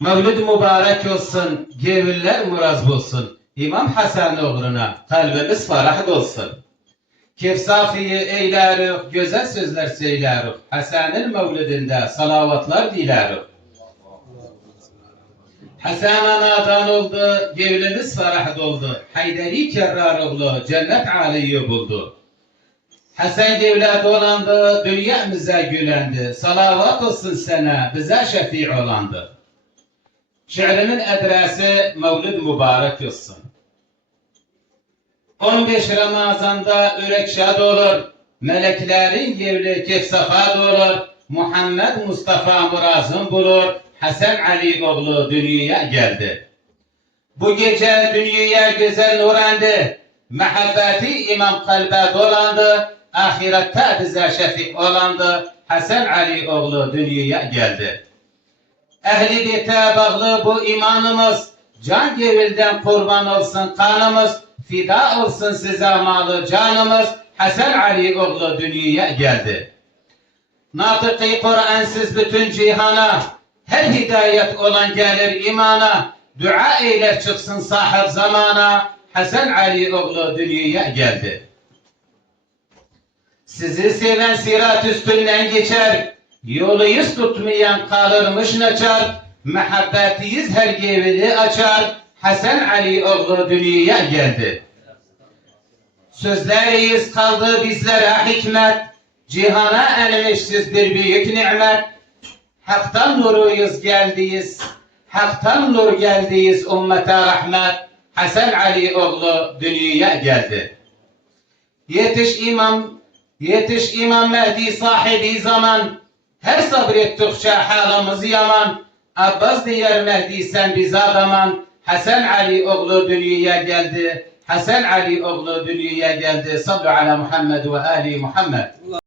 Mevlid mübarek olsun, geviller muraz bulsun. İmam Hasan uğruna kalbimiz ferah dolsun. Kefsafiyi eyleruk, güzel sözler söyleruk. Hasan'ın mevlidinde salavatlar dileruk. Hasan anadan oldu, gevlimiz ferah doldu. Haydari Kerraroğlu cennet aliyi buldu. Hasan gevlet olandı, dünyamıza gülendi. Salavat olsun sana, bize şefi olandı. Şiirimin adresi Mevlid mübarek olsun. 15 Ramazan'da ürek şad olur, meleklerin gevli kefsafat olur, Muhammed Mustafa murazım bulur, Hasan Ali oğlu dünyaya geldi. Bu gece dünyaya güzel nur endi, mehabbeti imam kalbe dolandı, ahirette bize şefik olandı, Hasan Ali oğlu dünyaya geldi. Ehli beyte bağlı bu imanımız, can gevilden kurban olsun kanımız, fida olsun size malı canımız, Hasan Ali oğlu dünyaya geldi. Natık-ı Kur'ansız bütün cihana, her hidayet olan gelir imana, dua eyler çıksın sahip zamana, Hasan Ali oğlu dünyaya geldi. Sizi seven sirat üstünden geçer, yolu yüz tutmayan kalırmış naçar, mehabbetiyiz her gevili açar, Hasan Ali oğlu dünyaya geldi. Sözleriyiz kaldı bizlere hikmet, cihana elmişsiz bir büyük nimet. Hak'tan nuruyuz geldiyiz, Hak'tan nur geldiyiz ümmete rahmet, Hasan Ali oğlu dünyaya geldi. Yetiş imam Mehdi sahibi zaman, her sabrettikçe halımız yaman, Abbas diyer Mehdi sen bize daman, Hasan Ali oğlu dünyaya geldi, Hasan Ali oğlu dünyaya geldi. Sallu ala Muhammed ve Ali Muhammed.